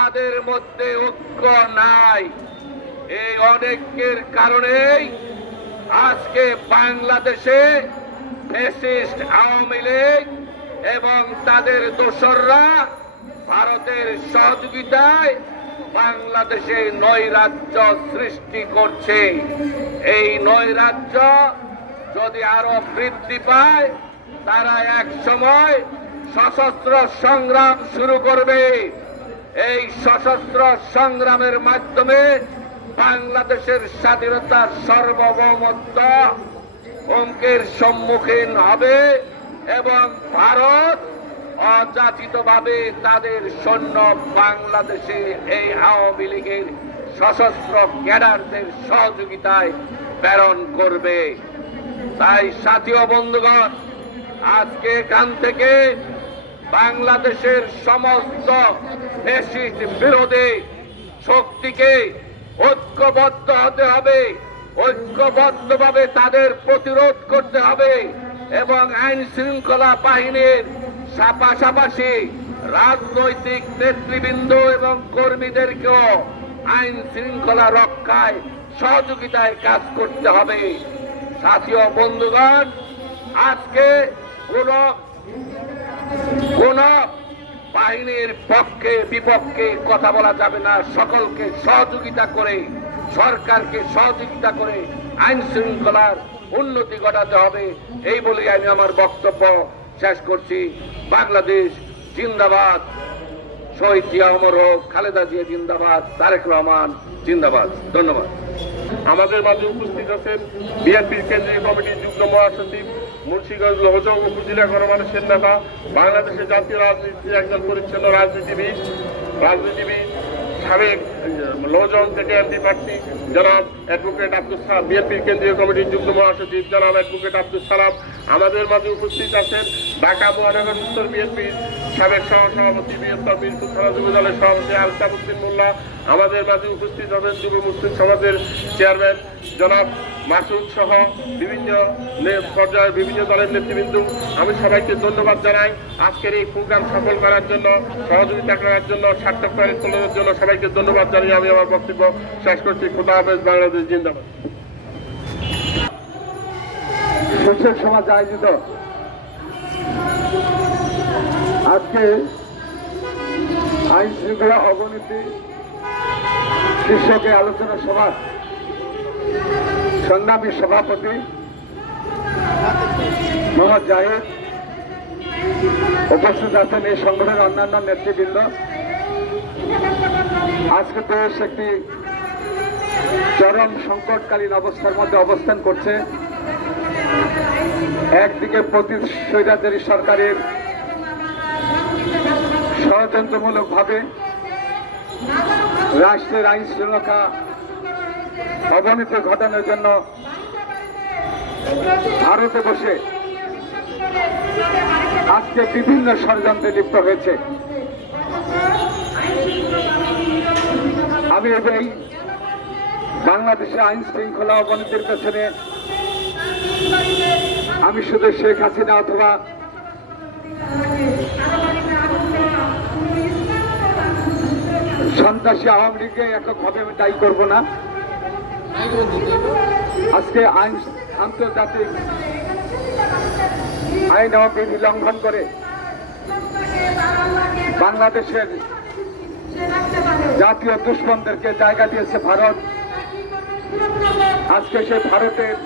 তাদের মধ্যে ঐক্য নাই। এই অনেকের কারণেই আজকে বাংলাদেশে ফেসিস্ট আওয়ামী লীগ এবং তাদের দোসররা ভারতের সহযোগিতায় বাংলাদেশে নৈরাজ্য সৃষ্টি করছে। এই নৈরাজ্য যদি আরও বৃদ্ধি পায়, তারা এক সময় সশস্ত্র সংগ্রাম শুরু করবে। এই সশস্ত্র সংগ্রামের মাধ্যমে বাংলাদেশের স্বাধীনতার সার্বভৌমত্ব হুমকির সম্মুখীন হবে এবং ভারত অযাচিতভাবে তাদের সৈন্য বাংলাদেশে এই আওয়ামী লীগের সশস্ত্র ক্যাডারদের সহযোগিতায় প্রেরণ করবে। তাই সাথী বন্ধুগণ, আজকে এখান থেকে বাংলাদেশের সমস্ত বিরোধী শক্তিকে ঐক্যবদ্ধ হতে হবে, ঐক্যবদ্ধভাবে তাদের প্রতিরোধ করতে হবে এবং আইন শৃঙ্খলা বাহিনীর পাশাপাশি রাজনৈতিক নেতৃবৃন্দ এবং কর্মীদেরকেও আইন শৃঙ্খলা রক্ষায় সহযোগিতায় কাজ করতে হবে। সাথী বন্ধুগণ, আজকে কোন কোন বাহিনীর পক্ষে, বিপক্ষে কথা বলা যাবে না। সকলকে সহযোগিতা করে, সরকারকে সহযোগিতা করে আইন শৃঙ্খলার উন্নতি ঘটাতে হবে। এই বলে আমি আমার বক্তব্য শেষ করছি। বাংলাদেশ জিন্দাবাদ। শহীদ জিয়া অমর হোক, খালেদা জিয়া জিন্দাবাদ, তারেক রহমান জিন্দাবাদ। ধন্যবাদ। আমাদের মাঝে উপস্থিত আছেন বিএনপির কেন্দ্রীয় কমিটির যুগ্ম মহাসচিব মুন্সিগঞ্জ লহজং উপজেলা গণমানুষের নেতা বাংলাদেশের জাতীয় রাজনীতির একজন পরিচ্ছন্ন রাজনীতিবিদ। রাজনীতিবিদ সাবেক লজন থেকে এমপি প্রার্থী, জনাব অ্যাডভোকেট আব্দুল সালাম বিএনপির কেন্দ্রীয় কমিটির যুগ্ম মহাসচিব, জনাব অ্যাডভোকেট আব্দুল সালাম আমাদের মাঝে উপস্থিত আছেন। ঢাকা মহানগর উত্তর বিএনপির সাবেক সহসভাপতি বৃহত্তর মিরপুর থানা যুব দলের সভাপতি আলতাবুদ্দিন মোল্লা, আমাদের মাঝে উপস্থিত হবেন যুব মুসলিম সমাজের চেয়ারম্যান জনাব মাসুদ সহ বিভিন্ন পর্যায়ের বিভিন্ন দলের নেতৃবৃন্দ, আমি সবাইকে ধন্যবাদ জানাই। আজকের এই প্রোগ্রাম সফল করার জন্য, সহযোগিতা করার জন্য, সার্থক করে তোলার জন্য সবাইকে ধন্যবাদ জানিয়ে আমি আমার বক্তব্য শেষ করছি। খোদা হাফেজ, বাংলাদেশ জিন্দাবাদ। কৃষক সমাজ আয়োজিত। আজকে আইন শৃঙ্খলা অবনতি শীর্ষকে আলোচনা সভার সংগ্রামী সভাপতি মোহাম্মদ জাহেদ উপস্থিত আছেন এই সংগঠনের অন্যান্য নেতৃবৃন্দ আজকে দেশ একটি চরম সংকটকালীন অবস্থার মধ্যে অবস্থান করছে একদিকে প্রতি স্বৈরাচারী সরকারের ষড়যন্ত্রমূলক ভাবে রাষ্ট্রের আইন শৃঙ্খলা অবনতি ঘটানোর জন্য ভারতে বসে আজকে বিভিন্ন ষড়যন্ত্রে লিপ্ত হয়েছে। আমি এই বাংলাদেশের আইন শৃঙ্খলা অবনতির পেছনে আমি শুধু শেখ হাসিনা অথবা সন্ত্রাসী আওয়ামী লীগকে এককভাবে আমি দায়ী করব না। আজকে আইন আন্তর্জাতিক আইন বিধি লঙ্ঘন করে বাংলাদেশের জাতীয় দুশ্মনদেরকে জায়গা দিয়েছে ভারত। আজকে সে ভারতের